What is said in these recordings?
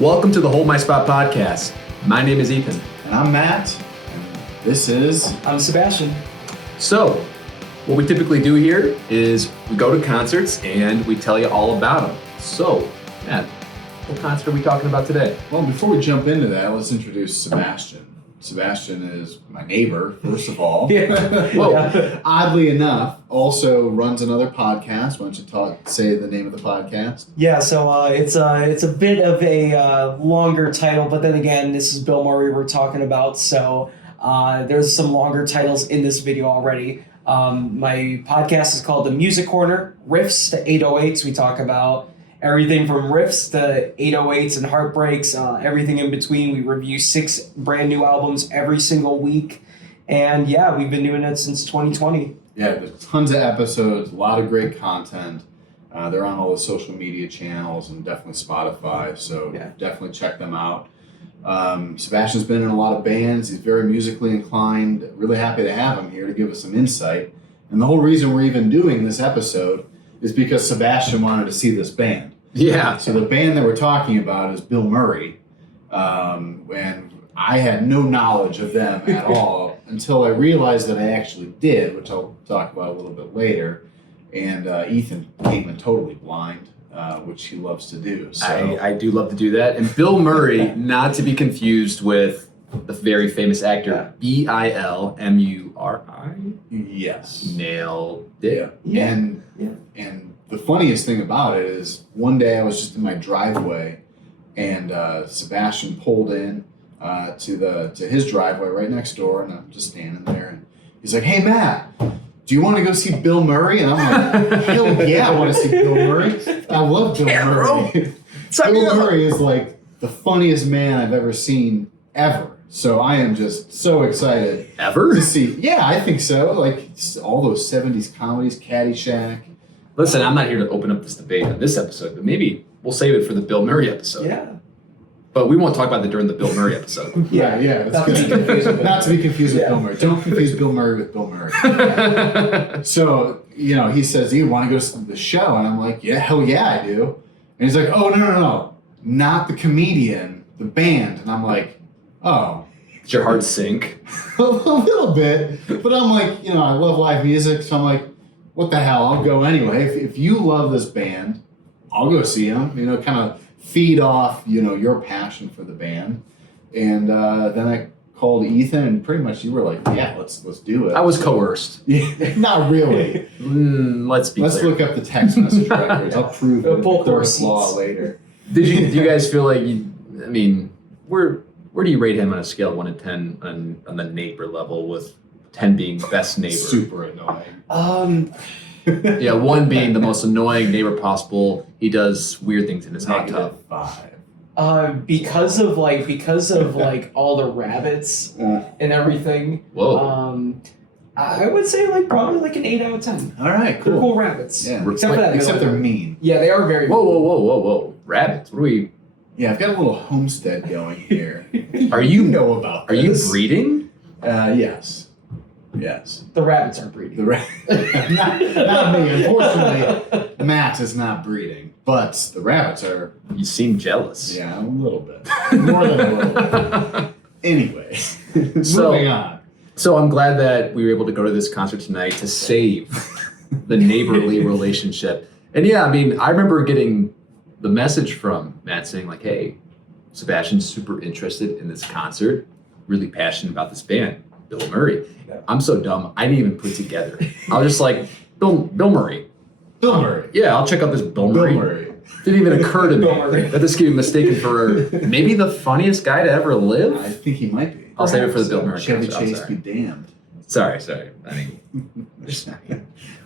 Welcome to the Hold My Spot podcast. My name is Ethan. And I'm Matt. And this is... I'm Sebastian. So, what we typically do here is we go to concerts and we tell you all about them. So, Matt, what concert are we talking about today? Well, before we jump into that, let's introduce Sebastian. Sebastian is my neighbor, first of all. Whoa. Oddly enough, also runs another podcast. Why don't you say the name of the podcast? Yeah, so it's a bit of a longer title, but then again, this is Bilmuri we're talking about, so there's some longer titles in this video already. My podcast is called The Music Corner, Riffs to 808s. We talk about everything from riffs to 808s and heartbreaks, everything in between. We review 6 brand new albums every single week. And yeah, we've been doing it since 2020. Yeah, there's tons of episodes, a lot of great content. They're on all the social media channels and definitely Spotify, so definitely check them out. Sebastian's been in a lot of bands. He's very musically inclined. Really happy to have him here to give us some insight. And the whole reason we're even doing this episode is because Sebastian wanted to see this band. Yeah. So the band that we're talking about is Bilmuri. And I had no knowledge of them at all until I realized that I actually did, which I'll talk about a little bit later. And Ethan came in totally blind, which he loves to do. So I do love to do that. And Bilmuri, not to be confused with the very famous actor, Bilmuri. Yes. Nailed it. Yeah. And the funniest thing about it is one day I was just in my driveway and Sebastian pulled in to his driveway right next door, and I'm just standing there and he's like, "Hey Matt, do you want to go see Bilmuri?" And I'm like, "Hell yeah, I want to see Bilmuri. I love Bilmuri." Bilmuri is like the funniest man I've ever seen ever. So I am just so excited Ever? to see. Yeah, I think so. Like all those 70s comedies, Caddyshack. Listen, I'm not here to open up this debate on this episode, but maybe we'll save it for the Bilmuri episode. Yeah. But we won't talk about it during the Bilmuri episode. Yeah. Not to be confused with Not to be confused with Yeah. Bill Murray. Don't confuse Bill Murray with Bill Murray. So, he says, "Do you want to go to the show?" And I'm like, "Yeah, hell yeah, I do." And he's like, "Oh, no. Not the comedian, the band." And I'm like, "Oh." Did your heart sink? A little bit. But I'm like, I love live music. So I'm like, what the hell? I'll go anyway. If you love this band, I'll go see them. Kind of feed off, your passion for the band. And then I called Ethan, and pretty much you were like, "Yeah, let's do it." I was coerced. Not really. Let's clear. Look up the text message records. I'll prove it in Pull court of receipts. law later. Do you guys feel like where do you rate him on a scale of 1 to 10 on the neighbor level, with 10 being best neighbor? Super annoying. 1 being the most annoying neighbor possible. He does weird things in his hot tub. -5. Because of all the rabbits and everything. Whoa. I would say probably an 8 out of 10. All right, They're cool. cool rabbits. Yeah. Except for that. Except they're mean. Yeah, they are very. Whoa. Rabbits. What are we? Yeah, I've got a little homestead going here. Are you know about Are you this? breeding? Yes. The rabbits are breeding. Not me. Unfortunately, Matt is not breeding, but the rabbits are. You seem jealous. Yeah, a little bit. More than a little bit. Anyway, moving on. So I'm glad that we were able to go to this concert tonight to save the neighborly relationship. And I remember getting the message from Matt saying "Hey, Sebastian's super interested in this concert, really passionate about this band, Bilmuri." Yeah. I'm so dumb, I didn't even put it together. I was just like, Bilmuri. Bilmuri. Yeah, I'll check out this Bilmuri. Bilmuri. Didn't even occur to me Bilmuri. that this could be mistaken for maybe the funniest guy to ever live. I think he might be. I'll save it for the Bill Murray Chevy concert. I'm Chase sorry. be damned. Sorry.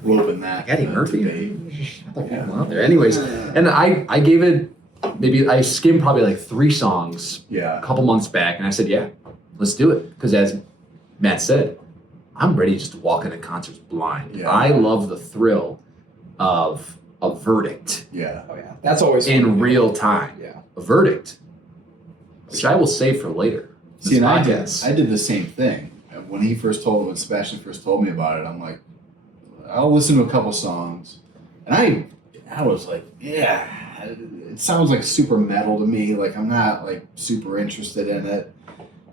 Roping that. Eddie Murphy. debate. Out there. Anyways, and I gave it I skimmed probably 3 songs Yeah. a couple months back, and I said, "Yeah, let's do it." Because as Matt said, I'm ready just to walk into concerts blind. Yeah. I love the thrill of a verdict Yeah. Oh yeah, that's always in fun. real time. Yeah. A verdict, which I will save for later. See, and I podcast. did the same thing. When Sebastian first told me about it, I'm like, I'll listen to a couple songs. And I was like, yeah, it sounds like super metal to me. Like I'm not like super interested in it.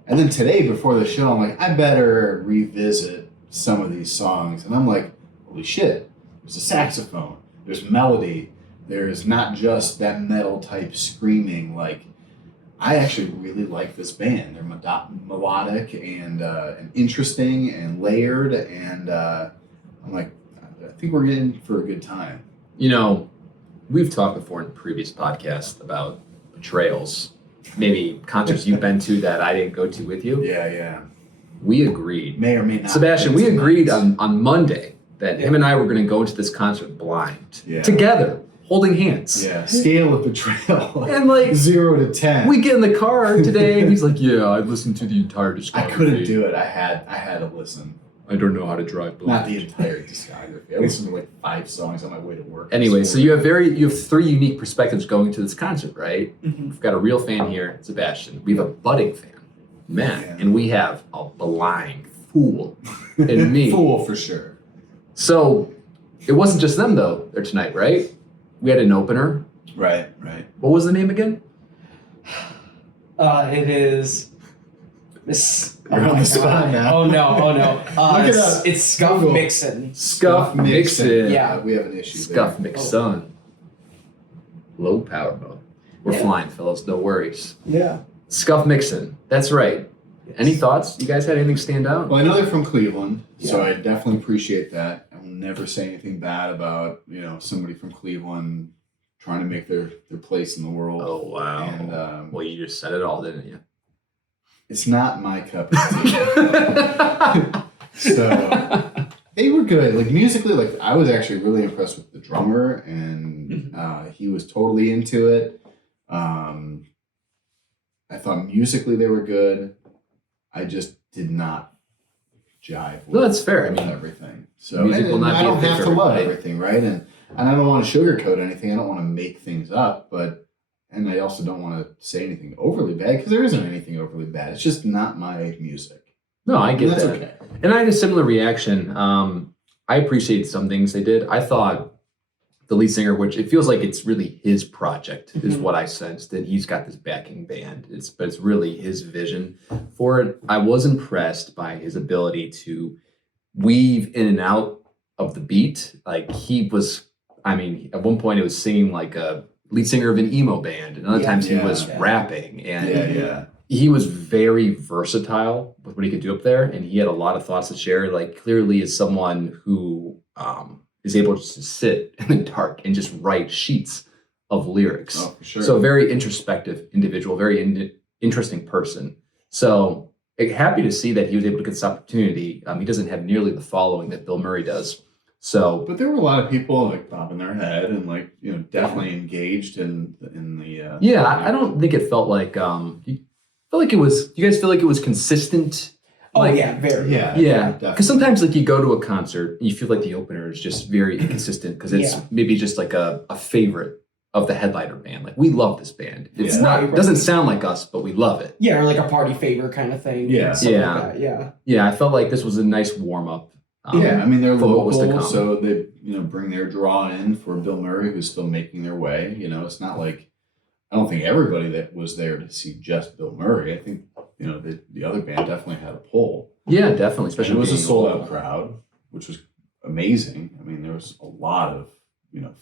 And then today before the show, I'm like, I better revisit some of these songs. And I'm like, holy shit, there's a saxophone, there's melody, there's not just that metal type screaming. Like, I actually really like this band. They're melodic and interesting and layered. And I'm like, I think we're in for a good time. You know, we've talked before in previous podcasts about betrayals. Maybe concerts you've been to that I didn't go to with you. Yeah. We agreed. May or may not. Sebastian, we agreed on Monday that him and I were going to go into this concert blind. Yeah. Together, holding hands. Yeah. Scale of betrayal. And like 0 to 10. we get in the car today and he's like, yeah, I listened to the entire discography. I couldn't do it. I had to listen. I don't know how to drive blind. Not the entire discography. I listened to like 5 songs on my way to work. Anyway, so you have 3 unique perspectives going to this concert, right? Mhm. We've got a real fan here, Sebastian. We have a budding fan, Matt, Yeah. and we have a blind fool in me. Fool for sure. So it wasn't just them though. There tonight, right? We had an opener. Right. What was the name again? It is Miss. You're on the spot now. Oh no! Look it up. It's Skuff Google. Micksun. Skuff Micksun. Yeah. We have an issue Skuff there. Micksun. Low power mode. We're Yeah. flying, fellas. No worries. Yeah. Skuff Micksun. That's right. Any thoughts? You guys had anything stand out? Well, I know they're from Cleveland, so Yeah. I definitely appreciate that. I will never say anything bad about, somebody from Cleveland trying to make their place in the world. Oh wow. And Well, you just said it all, didn't you? it's not my cup of tea. So they were good. Like musically, like I was actually really impressed with the drummer, and he was totally into it. I thought musically they were good. I just did not jive with, No, that's fair. I with mean, everything. So music will not I be a don't thing have for to love everybody. everything, right? And I don't want to sugarcoat anything. I don't want to make things up, and I also don't want to say anything overly bad because there isn't anything overly bad. It's just not my music. no, I get And that's that. okay. And I had a similar reaction. I appreciate some things they did. I thought the lead singer, which it feels like it's really his project, is Mhm. what I sensed. That he's got this backing band. But it's really his vision for it. I was impressed by his ability to weave in and out of the beat. Like he was, I mean, at one point it was singing like a lead singer of an emo band, and other Yeah, times he yeah, was yeah. rapping, and Yeah. he was very versatile with what he could do up there, and he had a lot of thoughts to share. Like clearly, is someone who is able to sit in the dark and just write sheets of lyrics. Oh, for sure. So a very introspective individual, very interesting person. So happy to see that he was able to get this opportunity. He doesn't have nearly the following that Bill Murray does. So But there were a lot of people like bobbing their head and like definitely engaged in the. yeah, I don't think it felt like you felt like it was. You guys feel like it was consistent? Oh Like, yeah, very. Yeah. Yeah, definitely. because sometimes like you go to a concert and you feel like the opener is just very inconsistent because it's Yeah. maybe just like a favorite of the headliner band. Like we love this band. It's Yeah. not Right. it doesn't sound like us, but we love it. Yeah, or like a party favor kind of thing. Yeah. Something Yeah. Like that. Yeah. Yeah, I felt like this was a nice warm up. Yeah, I mean they're for what was to local, come. so they bring their draw in for Bill Murray, who's still making their way. It's not like I don't think everybody that was there to see just Bill Murray. I think the other band definitely had a pull. Yeah, definitely. And Especially it was a being sold local. out crowd, which was amazing. I mean, there was a lot of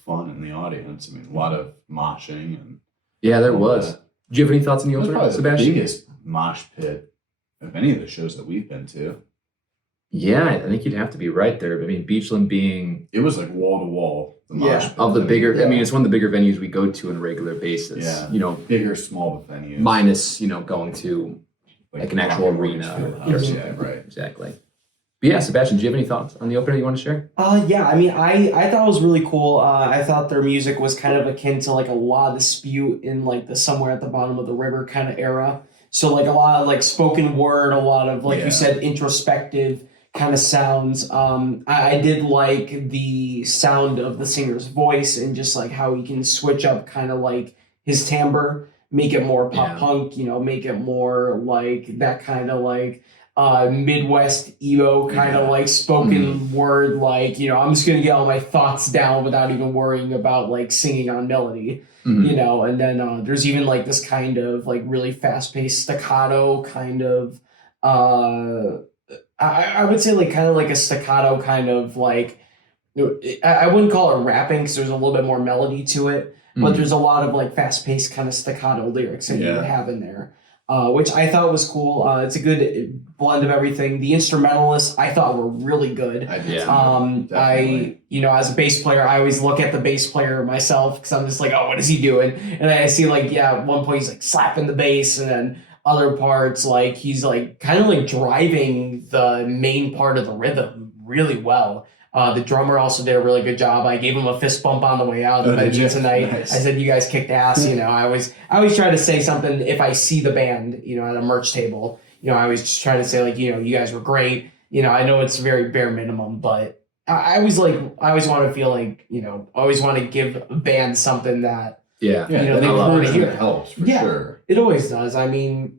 fun in the audience. I mean, a lot of moshing and Yeah, there was. Did you have any thoughts on the it was opener, probably Sebastian? the biggest mosh pit of any of the shows that we've been to. Yeah, I think you'd have to be right there. I mean, Beachland being It was like wall to wall. The mosh Yeah. pit. of the bigger, I Yeah. mean, it's one of the bigger venues we go to on a regular basis. Yeah. bigger, small venues. Minus, going to like an actual Rocket arena Mortgage or Fieldhouse. something. Yeah, right. Exactly. But yeah, Sebastian, do you have any thoughts on the opener you want to share? Yeah, I mean, I thought it was really cool. I thought their music was kind of akin to like a La Dispute in like the Somewhere at the Bottom of the River kind of era. So like a lot of like spoken word, a lot of like Yeah. you said, introspective kind of sounds. I did like the sound of the singer's voice and just like how he can switch up kind of like his timbre, make it more pop Yeah. punk, make it more like that kind of like Midwest emo kind of like spoken word, like, I'm just gonna get all my thoughts down without even worrying about like singing on melody, and then there's even like this kind of like really fast-paced staccato kind of I would say like kind of like a staccato kind of like, I wouldn't call it rapping because there's a little bit more melody to it, but there's a lot of like fast-paced kind of staccato lyrics that you would have in there, which I thought was cool. It's a good blend of everything. The instrumentalists I thought were really good. Definitely. As a bass player, I always look at the bass player myself because I'm just like, oh, what is he doing? And I see like, at one point he's like slapping the bass, and then other parts like he's like kind of like driving the main part of the rhythm really well. The drummer also did a really good job. I gave him a fist bump on the way out of the venue tonight. Nice. I said, "You guys kicked ass." I always try to say something if I see the band, at a merch table. I always just try to say like, you guys were great. I know it's very bare minimum, but I always want to feel like, I always want to give a band something that they want to hear. It helps for sure. It always does. I mean,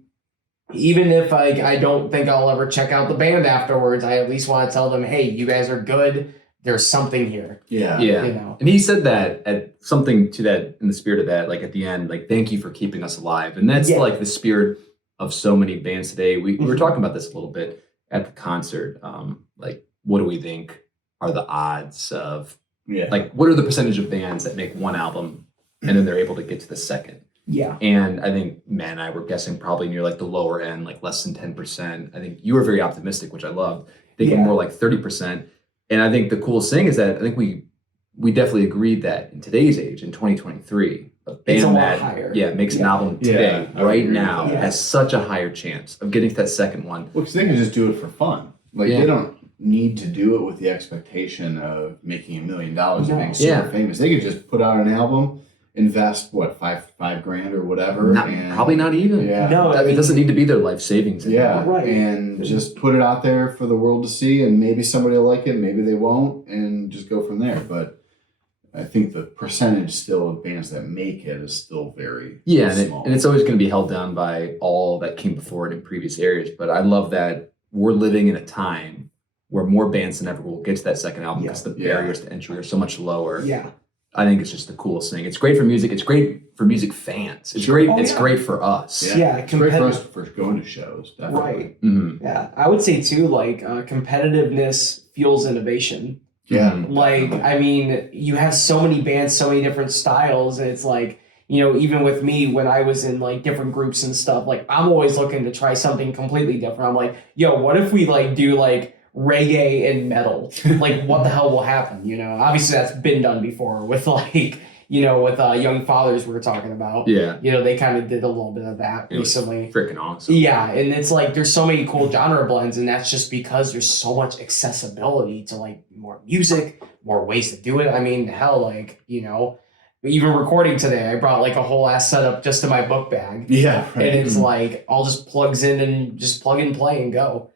even if I don't think I'll ever check out the band afterwards, I at least want to tell them, hey, you guys are good. There's something here. Yeah. And he said that at something to that, in the spirit of that, like at the end, like, thank you for keeping us alive. And that's like the spirit of so many bands today. We were talking about this a little bit at the concert. Like, what do we think are the odds of, like, what are the percentage of bands that make one album and then they're able to get to the second? Yeah. And I think Matt and I were guessing probably near like the lower end, like less than 10%. I think you were very optimistic, which I loved, thinking more like 30%. And I think the coolest thing is that I think we definitely agreed that in today's age, in 2023, a band that makes an album today, right now, has such a higher chance of getting to that second one. Well, because they can just do it for fun. Like, they don't need to do it with the expectation of making $1 million and being super famous. They could just put out an album, invest $5,000 or whatever, probably not even. No, it doesn't need to be their life savings anymore. And just put it out there for the world to see, and maybe somebody will like it, maybe they won't, and just go from there. But I think the percentage still of bands that make it is still very small. And it's always going to be held down by all that came before it in previous areas. But I love that we're living in a time where more bands than ever will get to that second album because the barriers to entry are so much lower. I think it's just the coolest thing. It's great for music. It's great for music fans. It's great. It's great for us. It's great for us for going to shows. Definitely. Right. Mm-hmm. Yeah, I would say too. Like competitiveness fuels innovation. Yeah. Like, I mean, you have so many bands, so many different styles, and it's like, even with me when I was in like different groups and stuff, like I'm always looking to try something completely different. I'm like, yo, what if we like do like reggae and metal? Like, what the hell will happen? Obviously that's been done before with like, with Young Fathers we were talking about. They kind of did a little bit of that recently. Freaking awesome. Yeah, and it's like there's so many cool genre blends, and that's just because there's so much accessibility to like more music, more ways to do it. I mean, hell, like, even recording today, I brought like a whole ass setup just in my book bag. Yeah, right. And it's like all just plugs in and just plug and play and go.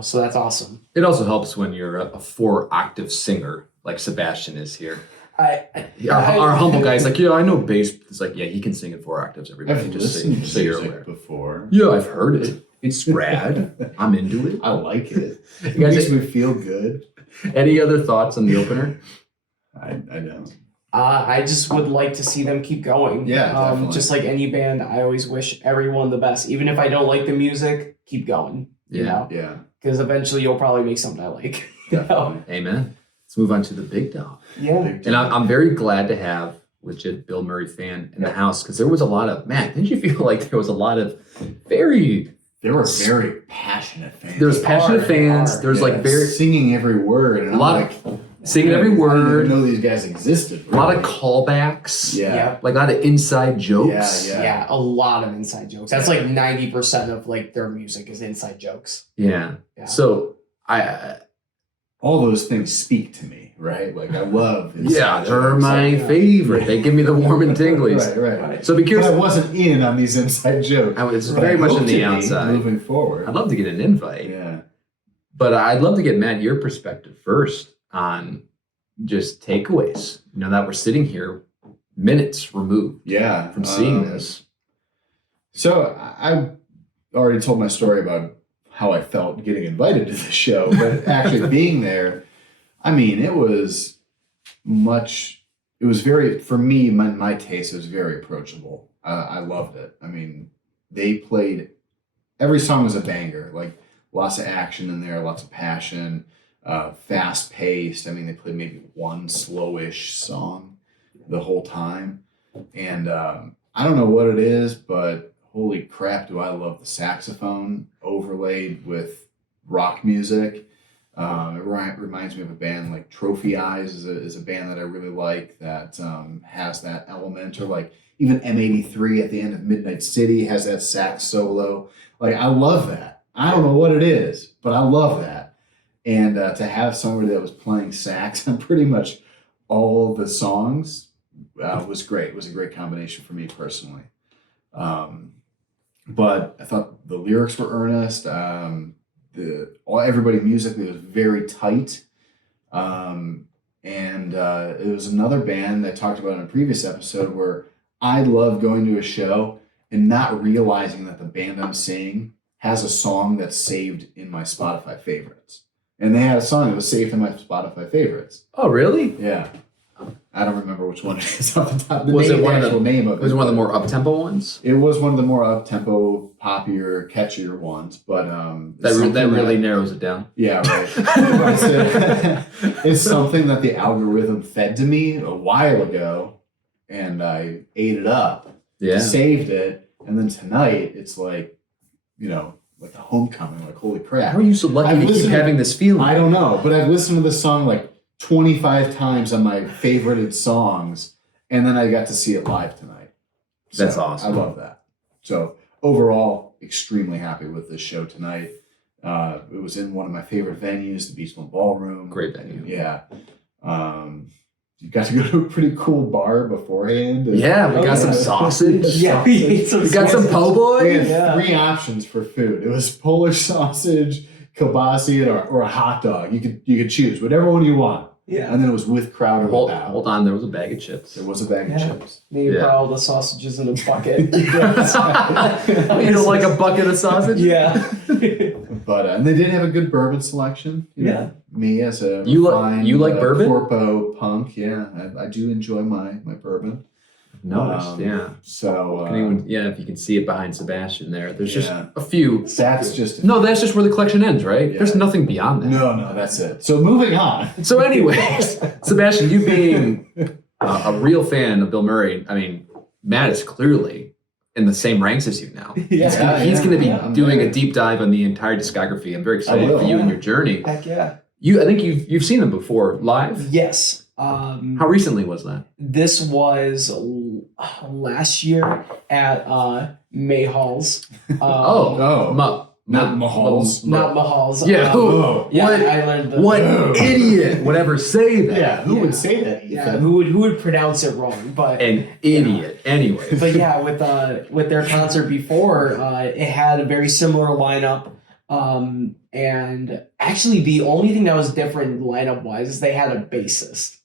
So that's awesome. It also helps when you're a 4-octave singer like Sebastian is here. Our humble guy's like, I know bass. It's like, he can sing in 4 octaves. Everybody, I've just listened so to you're music aware. before. Yeah, I've heard it. It's rad. I'm into it. I like it. It guys makes me feel good. Any other thoughts on the opener? I don't. I just would like to see them keep going. Yeah, definitely. Just like any band, I always wish everyone the best. Even if I don't like the music, keep going. Yeah. Because eventually you'll probably make something I like. Amen. Let's move on to the big dog. Yeah. And I'm very glad to have legit Bilmuri fan in the house, because there was a lot of, Matt, didn't you feel like there was a lot of There were very passionate fans. There was passionate fans. There's like very singing every word. And a lot of singing every word. I didn't even know these guys existed. Really. A lot of callbacks. Yeah. Like a lot of inside jokes. Yeah, a lot of inside jokes. That's like 90% of like their music is inside jokes. Yeah. So all those things speak to me, right? Like, I love inside they're my favorite. They give me the warm and tinglies. Right. So be curious. But I wasn't in on these inside jokes. I was very much on the outside. Moving forward. I'd love to get an invite. Yeah. But I'd love to get, Matt, your perspective first on just takeaways. That we're sitting here minutes removed from seeing this. So I already told my story about how I felt getting invited to the show, but actually being there, I mean, it was very, for me, my taste, it was very approachable. I loved it. I mean, they played, every song was a banger, like lots of action in there, lots of passion, fast paced. I mean, they played maybe one slowish song the whole time. And I don't know what it is, but holy crap, do I love the saxophone overlaid with rock music. It reminds me of a band like Trophy Eyes is a band that I really like that has that element, or like even M83 at the end of Midnight City has that sax solo. Like, I love that. I don't know what it is, but I love that. And to have somebody that was playing sax on pretty much all the songs was great. It was a great combination for me personally. But I thought the lyrics were earnest. Everybody musically was very tight. And it was another band that I talked about in a previous episode where I love going to a show and not realizing that the band I'm seeing has a song that's saved in my Spotify favorites. And they had a song that was saved in my Spotify favorites. Oh, really? Yeah. I don't remember which one it is off the top. Was it one of the name of it? Was it one of the more up-tempo ones? It was one of the more up-tempo, poppier, catchier ones, but that really narrows it down. Yeah, right. It's something that the algorithm fed to me a while ago, and I ate it up, saved it, and then tonight it's like, like a homecoming. Like, holy crap! How are you so lucky to keep having this feeling? I don't know, but I've listened to this song like 25 times on my favorited songs, and then I got to see it live tonight. So that's awesome. I love that. So overall, extremely happy with this show tonight. It was in one of my favorite venues, the Beachland Ballroom. Great venue. Yeah. You got to go to a pretty cool bar beforehand. Yeah, we got some sausage. Yeah, we ate some We got some po' boy. We had 3 options for food. It was Polish sausage, kielbasa, or a hot dog. You could choose whatever one you want. Yeah. And then it was with crowd or without. Hold on, there was a bag of chips. There was a bag of chips. Then you put all the sausages in a bucket. You don't like a bucket of sausage? Yeah. But and they did have a good bourbon selection. Me as a you refined, like bourbon? Corpo punk. Yeah, I do enjoy my bourbon. Noticed, yeah. So if you can see it behind Sebastian there, there's just a few. That's just that's just where the collection ends, right? Yeah. There's nothing beyond that. No, that's it. So moving on. So, anyways, Sebastian, you being a real fan of Bilmuri, I mean, Matt is clearly in the same ranks as you now. He's going to be doing a deep dive on the entire discography. I'm very excited for you and your journey. Heck yeah. I think you've seen them before live. Yes. How recently was that? This was last year at May Halls. Not Mahal's. Not Mahal's. Yeah. I learned what idiot would ever say that? Yeah. Who would say that? Yeah. Who would pronounce it wrong? But an idiot. Anyway. But yeah, with their concert before, it had a very similar lineup. And actually, the only thing that was different lineup wise is they had a bassist.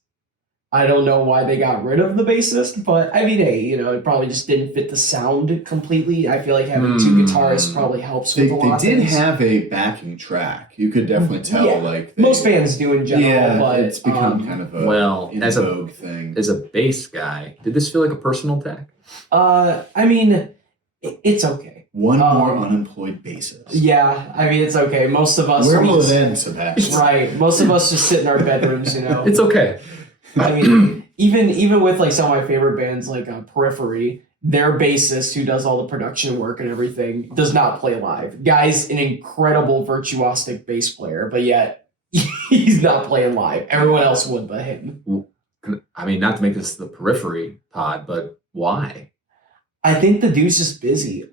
I don't know why they got rid of the bassist, but I mean, hey, it probably just didn't fit the sound completely. I feel like having 2 guitarists probably helps with a lot. They did have a backing track. You could definitely tell, most bands do in general, but it's become kind of a as a vogue thing. As a bass guy, did this feel like a personal attack? I mean, it's okay. One more unemployed bassist. Yeah, I mean, it's okay. Most of us. Where will it end, Sebastian? Right. Most of us just sit in our bedrooms, It's okay. I mean, even with like some of my favorite bands like Periphery, their bassist who does all the production work and everything does not play live. Guy's an incredible virtuosic bass player, but yet he's not playing live. Everyone else would but him. I mean, not to make this the Periphery pod, but why? I think the dude's just busy.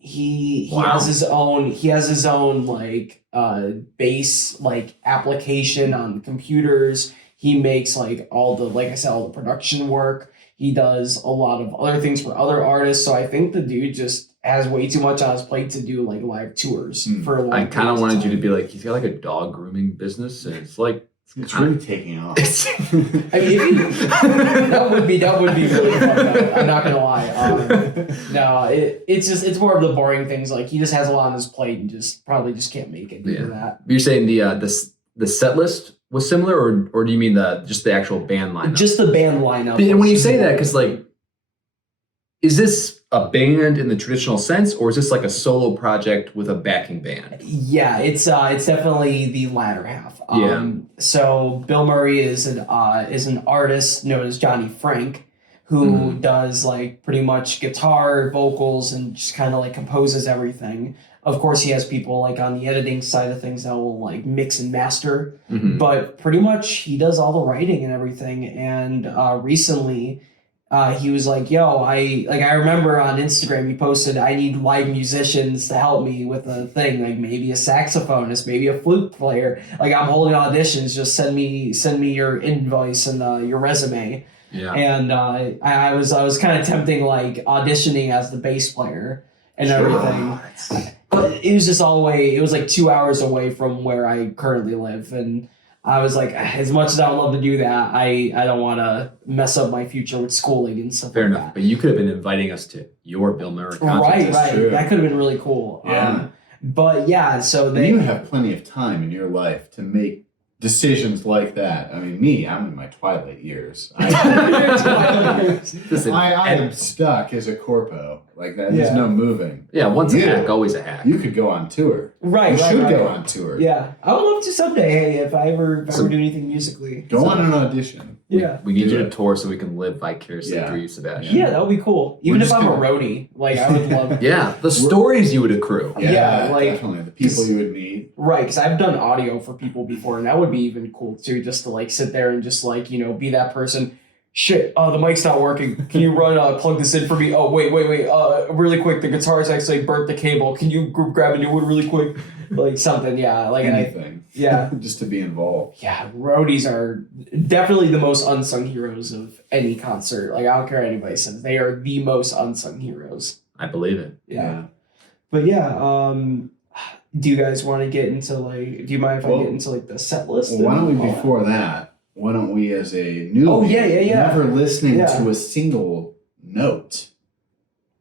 He has his own like bass like application on computers. He makes like all the production work. He does a lot of other things for other artists. So I think the dude just has way too much on his plate to do like live tours for a long time. I kind of wanted you to be like, he's got like a dog grooming business, and it's like It's really taking off. I mean, that would be really fun. Though. I'm not gonna lie. No, it's more of the boring things. Like he just has a lot on his plate and probably can't make it due to that. You're saying the set list was similar, or do you mean just the actual band lineup? Just the band lineup. And when you say that, because like, is this a band in the traditional sense, or is this like a solo project with a backing band? Yeah, it's definitely the latter half. So Bilmuri is an artist known as Johnny Frank, who does like pretty much guitar, vocals, and just kind of like composes everything. Of course, he has people like on the editing side of things that will like mix and master, but pretty much he does all the writing and everything. And recently, he was like, "Yo, I remember on Instagram he posted, I need live musicians to help me with a thing, like maybe a saxophonist, maybe a flute player. Like I'm holding auditions. Just send me your invoice and your resume." Yeah. And I was kind of tempting like auditioning as the bass player and everything. But it was just all the way. It was like 2 hours away from where I currently live, and I was like, as much as I would love to do that, I don't want to mess up my future with schooling and stuff. Fair like enough, that. but you could have been inviting us to your Bilmuri concert. Right. True. That could have been really cool. Yeah. But yeah, so And you have plenty of time in your life to make decisions like that. I mean, I'm in my twilight years. Listen, I am stuck as a corpo. Like that. There's no moving. yeah, once a hack, always a hack. You could go on tour. You should go on tour. Yeah, I would love to someday. Hey, if I ever do anything musically, Go on an audition. Yeah, we need you to tour so we can live vicariously through you, Sebastian. Yeah, that would be cool. Even We're if just I'm a gonna- roadie, like I would love. Yeah, the stories you would accrue. Yeah, like- definitely the people you would meet. Right, because I've done audio for people before, and that would be even cool too. Just to like sit there and just like be that person. Shit, the mic's not working. Can you plug this in for me? Oh, wait. Really quick, the guitarist actually burnt the cable. Can you grab a new one really quick? Like something, yeah. Like Anything. Just to be involved. Yeah, roadies are definitely the most unsung heroes of any concert. Like I don't care what anybody says, they are the most unsung heroes. I believe it. Yeah. But yeah, do you guys want to get into like? Do you mind if I get into like the set list? Well, why don't we before that? Why don't we, as a new never listening to a single note,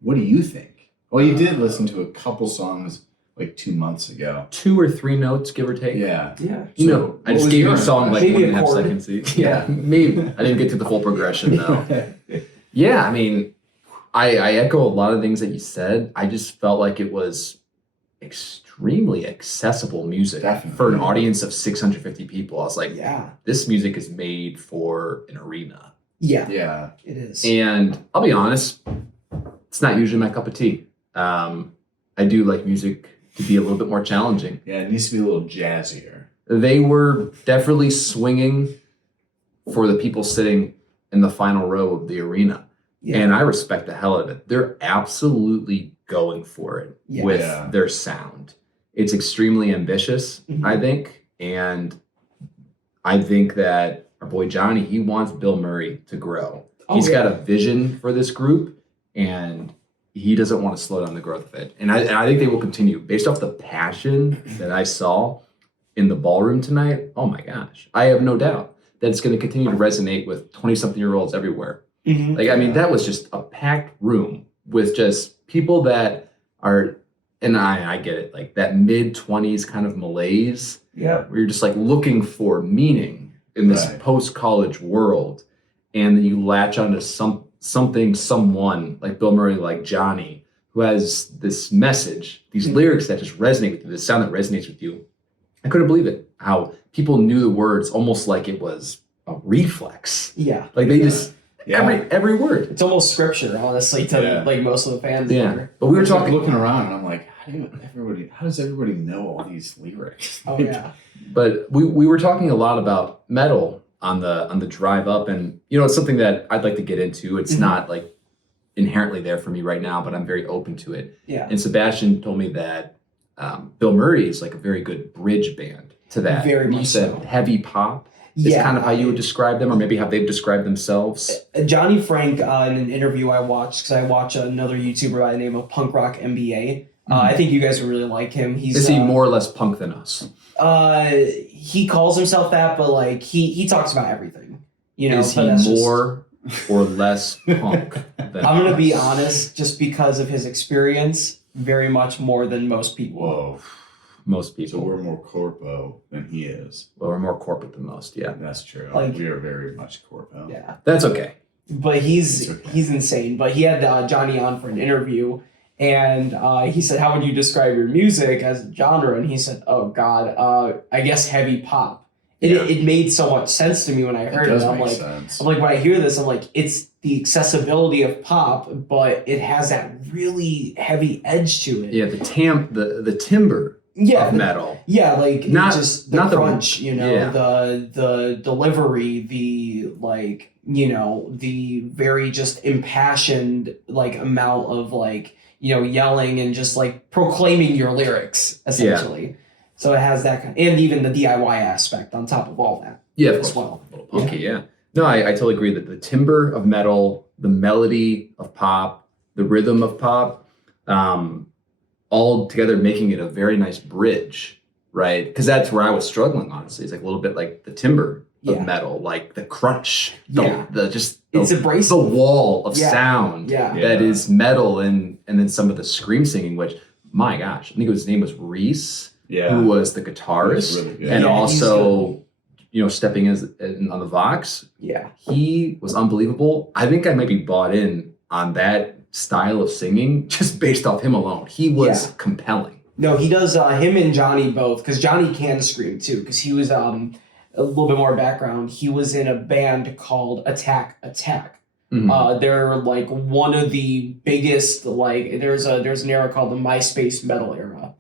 what do you think? Well, you did listen to a couple songs like 2 months ago. 2 or 3 notes, give or take. Yeah. So, I just gave you a song like Maybe 1.5 chord. seconds. Yeah, maybe. I didn't get to the full progression though. Yeah, I mean, I echo a lot of things that you said. I just felt like it was extremely accessible music for an audience of 650 people. I was like, this music is made for an arena. Yeah. It is. And I'll be honest, it's not usually my cup of tea. I do like music to be a little bit more challenging. Yeah, it needs to be a little jazzier. They were definitely swinging for the people sitting in the final row of the arena. Yeah. And I respect the hell out of it. They're absolutely going for it with their sound. It's extremely ambitious, I think. And I think that our boy Johnny, he wants Bilmuri to grow. He's got a vision for this group, and he doesn't want to slow down the growth of it. And I think they will continue. Based off the passion that I saw in the ballroom tonight, oh my gosh, I have no doubt that it's going to continue to resonate with 20-something-year-olds everywhere. Like, I mean, that was just a packed room with just people that are, and I get it, like that mid-20s kind of malaise. Yeah. Where you're just like looking for meaning in this post-college world. And then you latch onto someone like Bilmuri, like Johnny, who has this message, these lyrics that just resonate with you, this sound that resonates with you. I couldn't believe it, how people knew the words almost like it was a reflex. Yeah. Like they just... Every word. It's almost scripture, honestly, to like most of the fans. Yeah. But we were talking looking around and I'm like, how does everybody know all these lyrics? Oh yeah. But we were talking a lot about metal on the drive up, and it's something that I'd like to get into. It's not like inherently there for me right now, but I'm very open to it. Yeah. And Sebastian told me that Bilmuri is like a very good bridge band to that. Very much you said so. Heavy pop. Is kind of how you would describe them, or maybe how they've described themselves. Johnny Frank, in an interview I watched, because I watch another YouTuber by the name of Punk Rock MBA. I think you guys would really like him. Is he more or less punk than us? He calls himself that, but like he talks about everything. You know, is but he more or less punk than I'm gonna us? be honest, just because of his experience, very much more than most people. Whoa. Most people. So we're more corpo than he is. Well, we're more corporate than most. Yeah, That's true. Like- we are very much corpo. Yeah, that's okay. but he's It's okay. he's insane. But he had Johnny on for an interview, and he said, "How would you describe your music as a genre?" And he said, "Oh God, I guess heavy pop." It made so much sense to me when I heard it. does I'm make like, sense. when I hear this, I'm like, it's the accessibility of pop, but it has that really heavy edge to it. Yeah, the timbre Yeah, of metal. yeah, like Not- just the not the- crunch, yeah. the delivery, the like, the very just impassioned like amount of like, yelling and just like proclaiming your lyrics essentially. So it has that kind, and even the DIY aspect on top of all that. Yeah, of as course. well. A little punky, yeah. No, I totally agree that the timbre of metal, the melody of pop, the rhythm of pop, all together making it a very nice bridge, right? Because that's where I was struggling, honestly. It's like a little bit like the timbre of Yeah. metal, like the crunch, Yeah. it's abrasive. the wall of Yeah. sound Yeah. that Yeah. is metal, and then some of the scream singing, which, my gosh, I think his name was Reese, Yeah. who was the He guitarist, was really good. and Yeah, he's also, stepping on the Vox. Yeah. He was unbelievable. I think I maybe bought in on that style of singing just based off him alone. He was compelling. No, he does. Him and Johnny both, because Johnny can scream too. Because he was a little bit more background. He was in a band called Attack Attack. Mhm. They're like one of the biggest. Like there's an era called the MySpace metal era,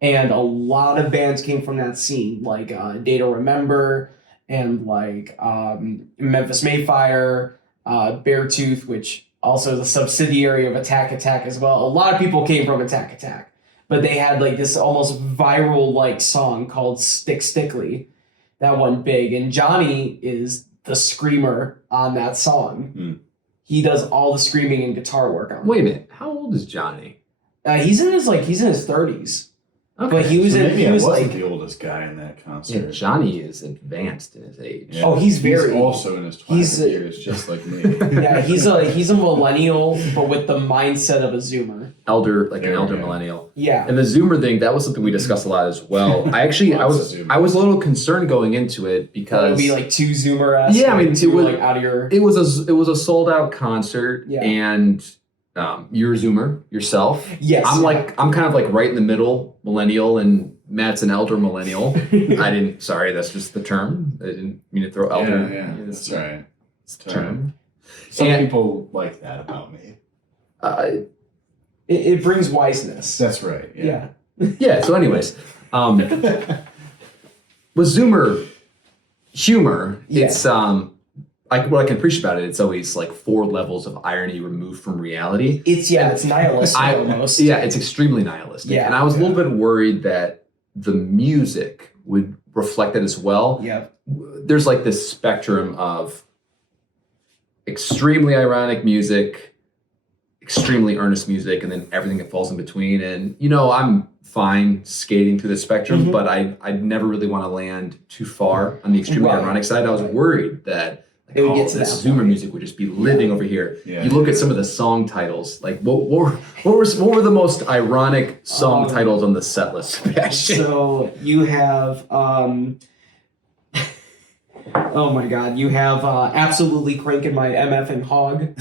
and a lot of bands came from that scene, like Day to Remember and like Memphis Mayfire, Beartooth, which also is a subsidiary of Attack Attack as well. A lot of people came from Attack Attack. But they had like this almost viral like song called Stick Stickly that went big. And Johnny is the screamer on that song. Mm. He does all the screaming and guitar work on it. Wait a minute. How old is Johnny? He's in his 30s. Okay. But he was So in maybe he I was wasn't like the oldest guy in that Yeah, concert. Johnny is advanced in his age. Yeah. Oh, he's very- also in his 20s years, just like me. yeah, he's a millennial, but with the mindset of a Zoomer. Elder, like There an we elder go. millennial. Yeah. And the Zoomer thing, that was something we discussed a lot as well. I actually, Lots of Zoomers. I was a little concerned going into it It would because be like too Zoomer-esque. Yeah, I mean, too it was- like out of your it was a sold out concert, Yeah. and you're a Zoomer yourself. yes. I'm kind of like right in the middle, millennial, and Matt's an elder millennial. Sorry, that's just the term. I didn't mean to throw elder. Yeah, It's that's right. It's the term. Some And- people like that about me. It brings wiseness. That's right. Yeah. Yeah. So, anyways, with Zoomer humor, Yeah. it's what I can appreciate about it. It's always like 4 levels of irony removed from reality. It's nihilistic almost. Yeah, it's extremely nihilistic. Yeah. And I was a little bit worried that the music would reflect that as well. Yeah. There's like this spectrum of extremely ironic music, extremely earnest music, and then everything that falls in between. And, I'm fine skating through the spectrum, Mhm. but I never really want to land too far on the extremely Right. ironic side. I was worried that It would get to this that Zoomer point. music would just be living over here. Yeah. You look at some of the song titles, like what were the most ironic song titles on the set list, Sebastian? So you have oh my god, you have absolutely cranking my MF and hog.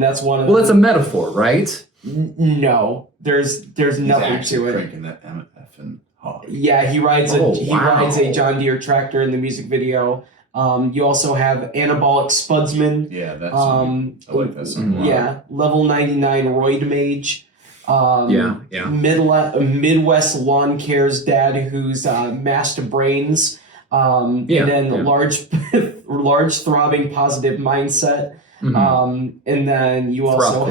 That's one of Well, that's a them. metaphor, right? No, there's He's nothing actually to it. cranking that MF and hog. Yeah, he rides Oh, wow. rides a John Deere tractor in the music video. You also have Anabolic Spudsman. Yeah, that's I like that song a lot. Yeah, Level 99 Roid Mage. Yeah. Midwest Lawn Care's dad, who's Master Brains. And then large throbbing positive mindset. Mhm. And then you also Throb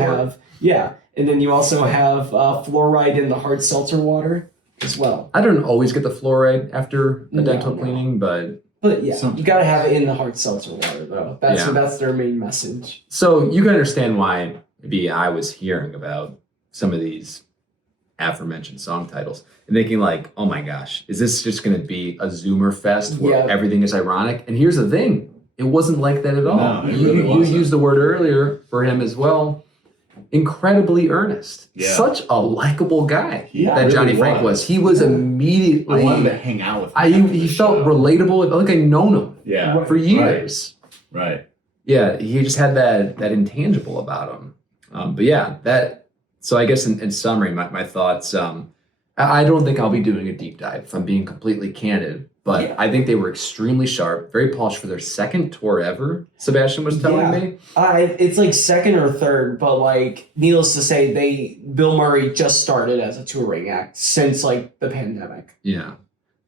have fluoride in the hard seltzer water as well. I don't always get the fluoride after a No, dental no. cleaning, but But yeah, Sometimes. you gotta have it in the hard seltzer water though. Yeah. That's their main message. so you can understand why maybe I was hearing about some of these aforementioned song titles and thinking like, oh my gosh, is this just going to be a Zoomer fest where Yeah. everything is ironic? And here's the thing. It wasn't like that at all. No, it you really you wasn't. used the word earlier for him as well. Incredibly earnest. Yeah. Such a likable guy He that really Johnny Frank was. He was I immediately. wanted to hang out with him. after He the felt show. relatable. I felt like I'd known him Yeah. for years. Right. Yeah, he just had that intangible about him. But yeah, that. So I guess in summary, my thoughts. I don't think I'll be doing a deep dive if I'm being completely candid. But Yeah. I think they were extremely sharp, very polished for their second tour ever. Sebastian was telling Yeah. me. It's like second or third, but like needless to say, Bilmuri just started as a touring act since like the pandemic. Yeah,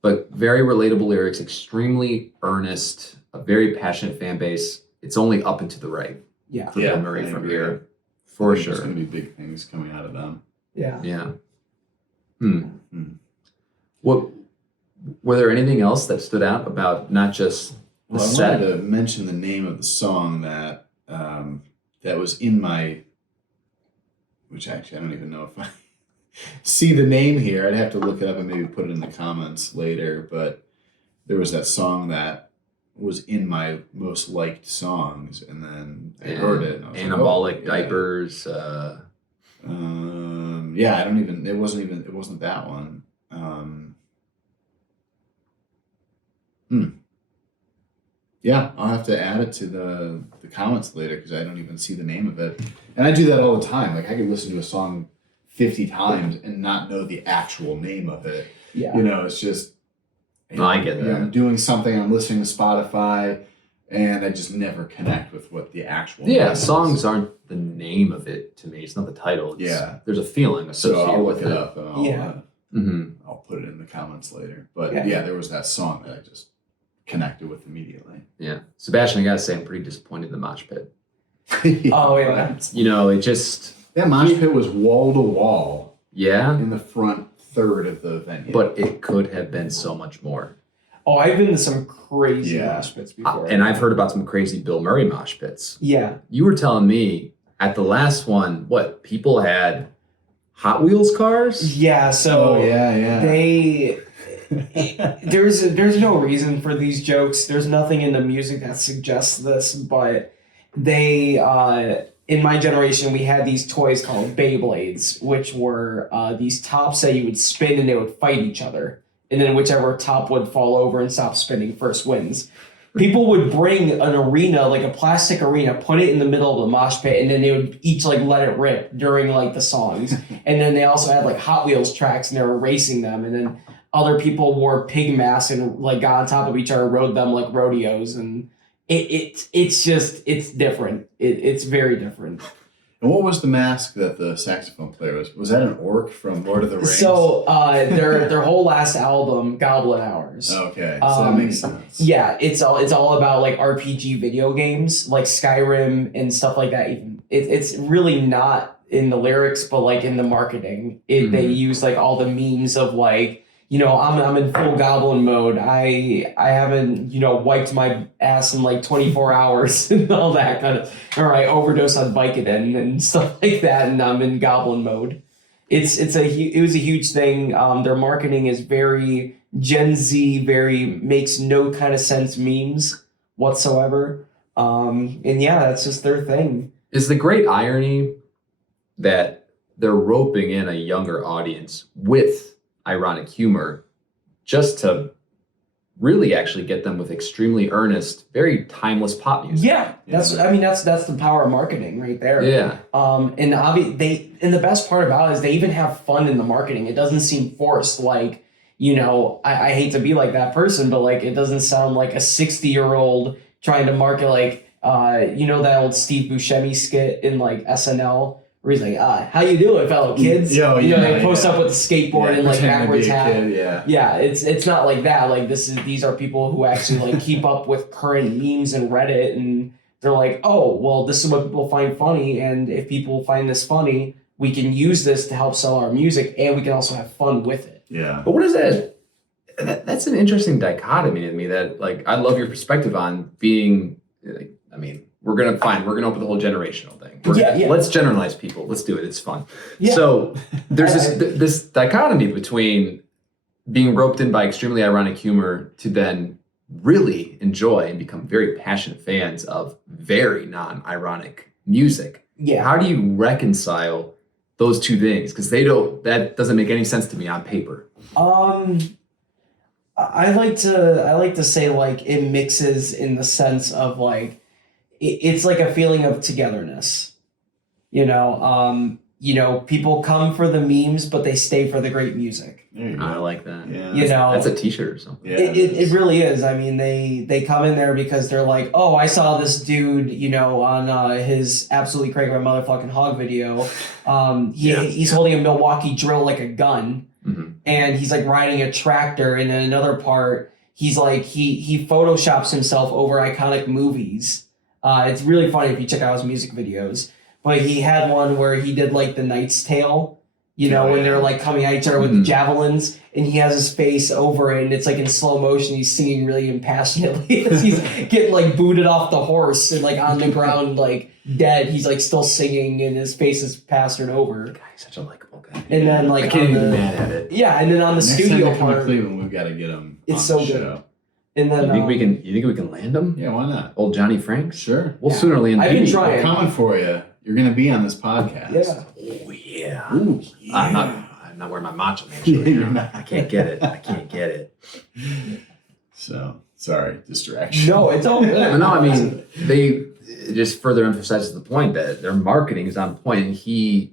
but very relatable lyrics, extremely earnest, a very passionate fan base. It's only up and to the right Yeah. for Yeah, Bill Murray I from agree. here, for There's sure. going to be big things coming out of them. Yeah. Yeah. Hmm. What were there anything else that stood out about not just the Well, I set? wanted to mention the name of the song that that was in my, which actually I don't even know if I see the name here. I'd have to look it up and maybe put it in the comments later. But there was that song that was in my most liked songs, and then I heard it. And I was like, Anabolic oh, diapers. yeah, I don't even. It wasn't that one. Yeah, I'll have to add it to the comments later because I don't even see the name of it. And I do that all the time. Like I could listen to a song 50 times and not know the actual name of it. Yeah. You know, it's just No, I get that. I'm doing something, I'm listening to Spotify, and I just never connect with what the actual Yeah, name is. songs aren't the name of it to me. It's not the title. It's, Yeah. There's a feeling So associated I'll with look it up and I'll Yeah. Mm-hmm. put it in the comments later. But Yeah. yeah, there was that song that I just connected with immediately. Yeah. Sebastian, I gotta say, I'm pretty disappointed in the mosh pit. Oh yeah. You know, it just, That mosh pit was wall to wall yeah, in the front third of the venue. but it could have been so much more. Oh, I've been to some crazy Yeah. mosh pits before. And I've heard about some crazy Bill Murray mosh pits. Yeah. You were telling me at the last one, what, people had Hot Wheels cars? Yeah. So oh yeah. they there's no reason for these jokes. There's nothing in the music that suggests this, but they in my generation we had these toys called Beyblades, which were these tops that you would spin and they would fight each other, and then whichever top would fall over and stop spinning first wins. People would bring an arena, like a plastic arena, put it in the middle of the mosh pit, and then they would each like let it rip during like the songs. And then they also had like Hot Wheels tracks, and they were racing them. And then other people wore pig masks and like got on top of each other, rode them like rodeos, and it's different. It's very different. And what was the mask that the saxophone player was? Was that an orc from Lord of the Rings? So their whole last album, Goblin Hours. Okay, so that makes sense. Yeah, it's all about like RPG video games, like Skyrim and stuff like that. Even it's really not in the lyrics, but like in the marketing, they use like all the memes of like, you know, I'm in full goblin mode. I haven't, you know, wiped my ass in like 24 hours and all that kind of, or I overdose on Vicodin and stuff like that, and I'm in goblin mode. It was a huge thing. Their marketing is very Gen Z, very makes no kind of sense memes whatsoever. And yeah, that's just their thing. Is the great irony that they're roping in a younger audience with ironic humor just to really actually get them with extremely earnest, very timeless pop music. Yeah, that's the power of marketing right there. Yeah. And the best part about it is they even have fun in the marketing. It doesn't seem forced. Like, you know, I hate to be like that person, but like it doesn't sound like a 60-year-old trying to market like you know that old Steve Buscemi skit in like SNL where he's like, how you doing, fellow kids? They post up with the skateboard and like backwards hat. Yeah, it's not like that. Like these are people who actually like keep up with current memes and Reddit, and they're like, oh, well, this is what people find funny, and if people find this funny, we can use this to help sell our music, and we can also have fun with it. Yeah. But what is that? That's an interesting dichotomy to me that, like, I love your perspective on being, like, I mean, We're gonna open the whole generational thing. Yeah. Let's generalize people. Let's do it. It's fun. Yeah. So there's this dichotomy between being roped in by extremely ironic humor to then really enjoy and become very passionate fans of very non-ironic music. Yeah. How do you reconcile those two things? Because that doesn't make any sense to me on paper. I like to say like it mixes in the sense of like it's like a feeling of togetherness. People come for the memes, but they stay for the great music. I like that. Yeah. That's a t-shirt or something. Yeah, it really is. I mean, they come in there because they're like, oh, I saw this dude, on his Absolutely Craig My Motherfucking Hog video. He's holding a Milwaukee drill like a gun. Mm-hmm. And he's like riding a tractor, and in another part, he's like he photoshops himself over iconic movies. It's really funny if you check out his music videos. But he had one where he did like the Knight's Tale, when they're like coming at each other with javelins, and he has his face over it, and it's like in slow motion. He's singing really impassionately as he's getting like booted off the horse and like on the ground like dead. He's like still singing, and his face is plastered over. God, he's such a likable guy. And then like I can't even be mad at it. Yeah, and then on the Next studio time they come to part, Cleveland, we've got to get him. It's on so the good. show. And then You think we can land him? Yeah, why not? Old Johnny Franks? Sure. We'll sooner land I've been baby. trying. We're coming for you. You're going to be on this podcast. Yeah. Oh yeah. Ooh, yeah. I'm not wearing my macho man shirt. You're not. I can't get it. So, sorry, distraction. No, it's all good. But no, I mean, it just further emphasizes the point that their marketing is on point, and he,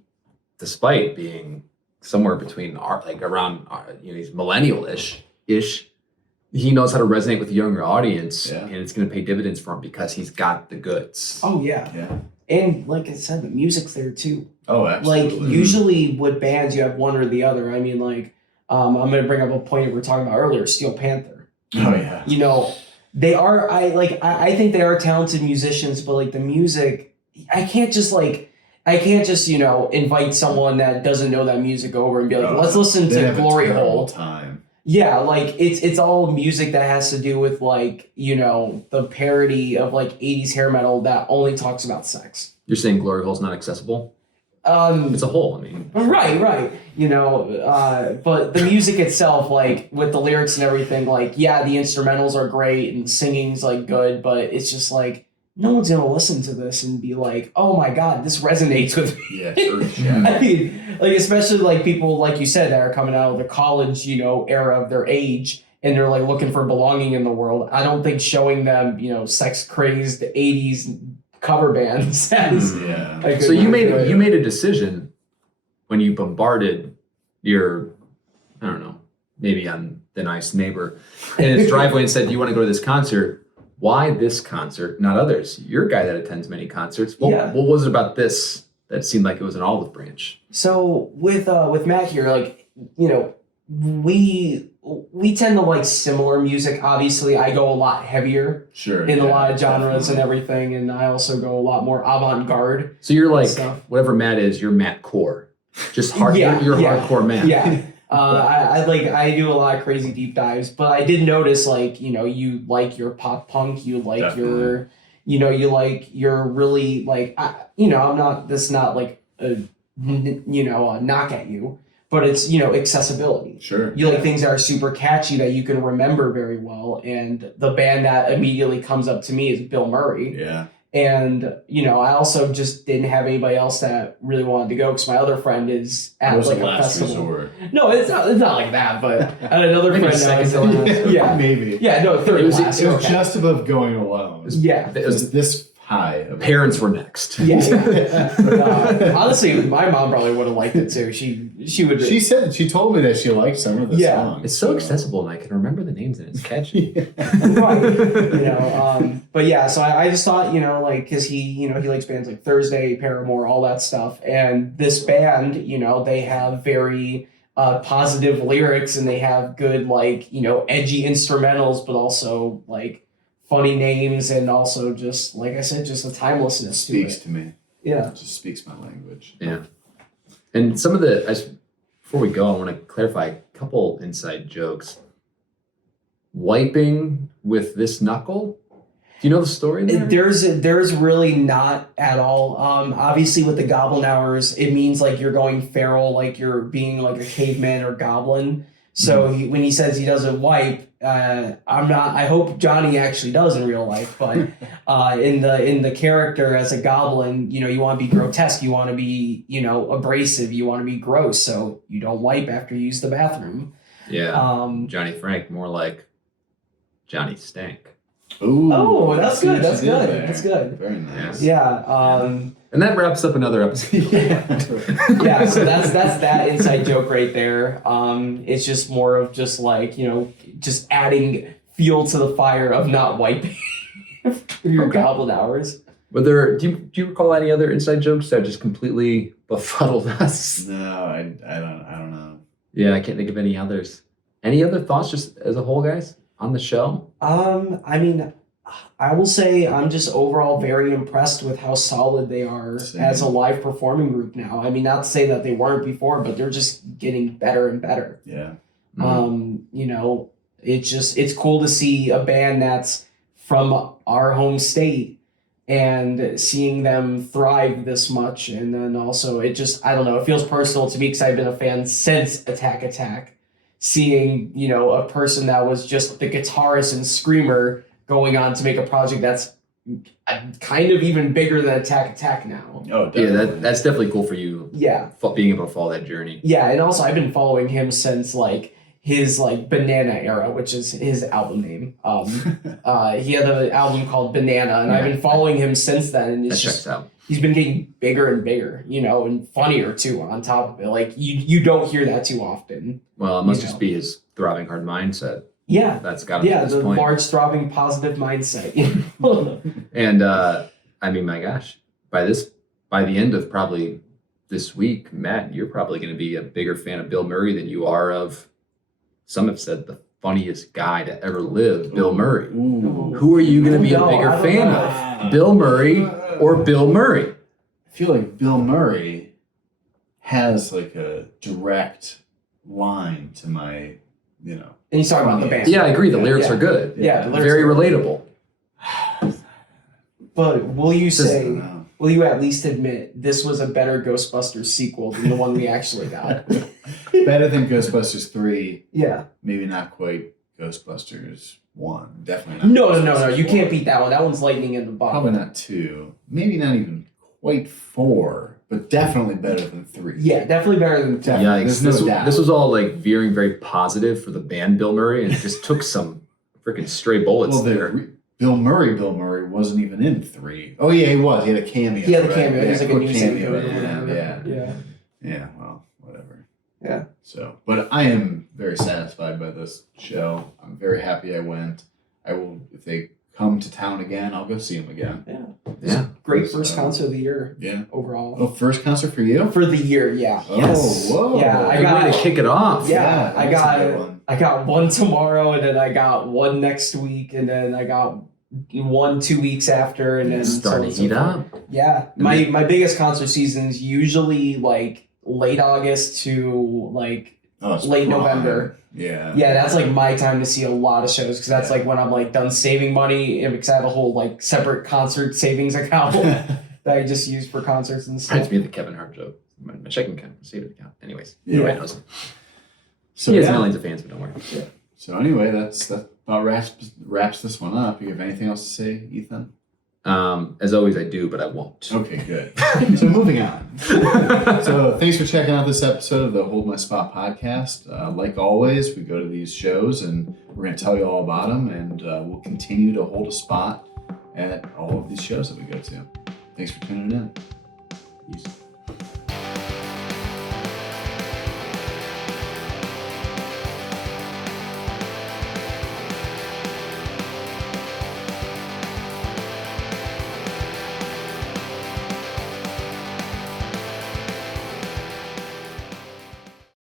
despite being somewhere between he's millennial-ish, he knows how to resonate with the younger audience, and it's going to pay dividends for him because he's got the goods. Oh yeah. Yeah. And like I said, the music's there too. Oh, absolutely. Like usually with bands, you have one or the other. I mean, like I'm going to bring up a point we were talking about earlier, Steel Panther. Oh yeah. They are. I think they are talented musicians, but like the music, I can't just invite someone that doesn't know that music over and be like, let's listen They to have a Glory terrible Hole. time. Yeah, like it's all music that has to do with like, the parody of like 80s hair metal that only talks about sex. You're saying Glory Hole's not accessible? It's a hole, I mean. Right. But the music itself, like with the lyrics and everything, like, yeah, the instrumentals are great and the singing's like good, but it's just like, no one's going to listen to this and be like, oh my God, this resonates with me. Yeah, sure. I mean, like, especially like people, like you said, that are coming out of the college, era of their age, and they're like looking for belonging in the world. I don't think showing them, sex crazed 80s cover bands as Yeah. a good So you way to do it. made a decision when you bombarded your, I don't know, maybe on the nice neighbor in his driveway and said, do you want to go to this concert? Why this concert, not others? You're a guy that attends many concerts. What was it about this that seemed like it was an olive branch? So with Matt here, like, we tend to like similar music. Obviously, I go a lot heavier in a lot of genres and everything, and I also go a lot more avant-garde. So you're like stuff. whatever Matt is, you're Matt core, just hard. You're hardcore Matt. Yeah. I do a lot of crazy deep dives, but I did notice like, you like your pop punk, you like Definitely. you like your really like, that's not like a knock at you, but it's, accessibility. Sure. You like things that are super catchy that you can remember very well. And the band that immediately comes up to me is Bilmuri. Yeah. And, I also just didn't have anybody else that really wanted to go because my other friend is at was like the a last festival. resort. No, it's not like that, but I had another Maybe friend second that was to last. yeah. Maybe. Yeah, no, third It was- class. It was okay. just above going alone. Yeah. It was, This high. Of parents were next. Yeah. Honestly, my mom probably would have liked it too. She would. She told me that she liked some of the songs. It's so accessible, and I can remember the names, and it's catchy. Right. But yeah, so I just thought, because he likes bands like Thursday, Paramore, all that stuff, and this band, they have very positive lyrics, and they have good edgy instrumentals, but also like funny names, and also just like I said, just a timelessness Speaks to it. to me. Yeah. It just speaks my language. Yeah. And some of before we go, I want to clarify a couple inside jokes. Wiping with this knuckle? Do you know the story there? There's really not at all. Obviously with the goblin hours, it means like you're going feral, like you're being like a caveman or goblin. So when he says he doesn't wipe, I hope Johnny actually does in real life, but in the character as a goblin, you want to be grotesque, you want to be, abrasive, you want to be gross, so you don't wipe after you use the bathroom. Yeah. Johnny Frank, more like Johnny Stank. Ooh, Oh, that's good. That's what you did good. there. That's good. Very nice. Yeah. And that wraps up another episode. Yeah, so that's that inside joke right there. It's just more of just like, just adding fuel to the fire of not wiping for your goblin hours. Do you recall any other inside jokes that just completely befuddled us? No, I don't know. Yeah, I can't think of any others. Any other thoughts just as a whole, guys, on the show? I mean, I will say I'm just overall very impressed with how solid they are as a live performing group now. I mean, not to say that they weren't before, but they're just getting better and better. Yeah. It's cool to see a band that's from our home state and seeing them thrive this much. And then also I don't know, it feels personal to me because I've been a fan since Attack. Seeing, a person that was just the guitarist and screamer going on to make a project that's kind of even bigger than Attack now. Oh, definitely. Yeah, that's definitely cool for you. Yeah. Being able to follow that journey. Yeah, and also I've been following him since like his like Banana era, which is his album name. He had an album called Banana, and I've been following him since then, and it's checks out. He's been getting bigger and bigger, and funnier too on top of it. Like you don't hear that too often. Well, it must just be his throbbing hard mindset. Yeah. That's got to be this the point. large throbbing positive mindset. And I mean, my gosh, by the end of probably this week, Matt, you're probably going to be a bigger fan of Bill Murray than you are of, some have said, the funniest guy to ever live, Bill Murray. Ooh. Who are you going to be a bigger fan of, Bill Murray or Bill Murray? I feel like Bill Murray has like a direct line to my, And he's talking about the band. Yeah, I agree. The lyrics are good. Yeah, very relatable. But will you at least admit this was a better Ghostbusters sequel than the one we actually got? Better than Ghostbusters 3. Yeah. Maybe not quite Ghostbusters 1. Definitely not. No. You can't beat that one. That one's lightning in the bottle. Probably not 2. Maybe not even quite 4. But definitely better than 3. Yeah, definitely better than 3. Yikes. This was all like veering very positive for the band Bill Murray, and it just took some freaking stray bullets there. Bill Murray wasn't even in 3. Oh yeah, he was. He had a cameo. He had a cameo. Yeah, He was like a new cameo. Yeah. Yeah. Well, whatever. Yeah. So, but I am very satisfied by this show. I'm very happy I went. I will, if they come to town again, I'll go see them again. Yeah. Great first concert of the year. Yeah. Overall. Oh, first concert for you? For the year, yeah. Oh, yes. whoa. Yeah, I got to kick it off. Yeah, that's a good one. I got one tomorrow, and then I got one next week, and then I got one 2 weeks after, and then starting to heat up. Yeah, my biggest concert season is usually like late August to like late November. Yeah. Yeah, that's like my time to see a lot of shows because that's like when I'm like done saving money because I have a whole like separate concert savings account that I just use for concerts and stuff. Reminds me of the Kevin Hart joke. My checking account, savings account. Anyways, Yeah. knows. So he has millions of fans, but don't worry. Yeah. So anyway, that about wraps this one up. You have anything else to say, Ethan? As always, I do, but I won't. Okay, good. So moving on. So thanks for checking out this episode of the Hold My Spot podcast. Like always, we go to these shows and we're going to tell you all about them, and we'll continue to hold a spot at all of these shows that we go to. Thanks for tuning in. Peace.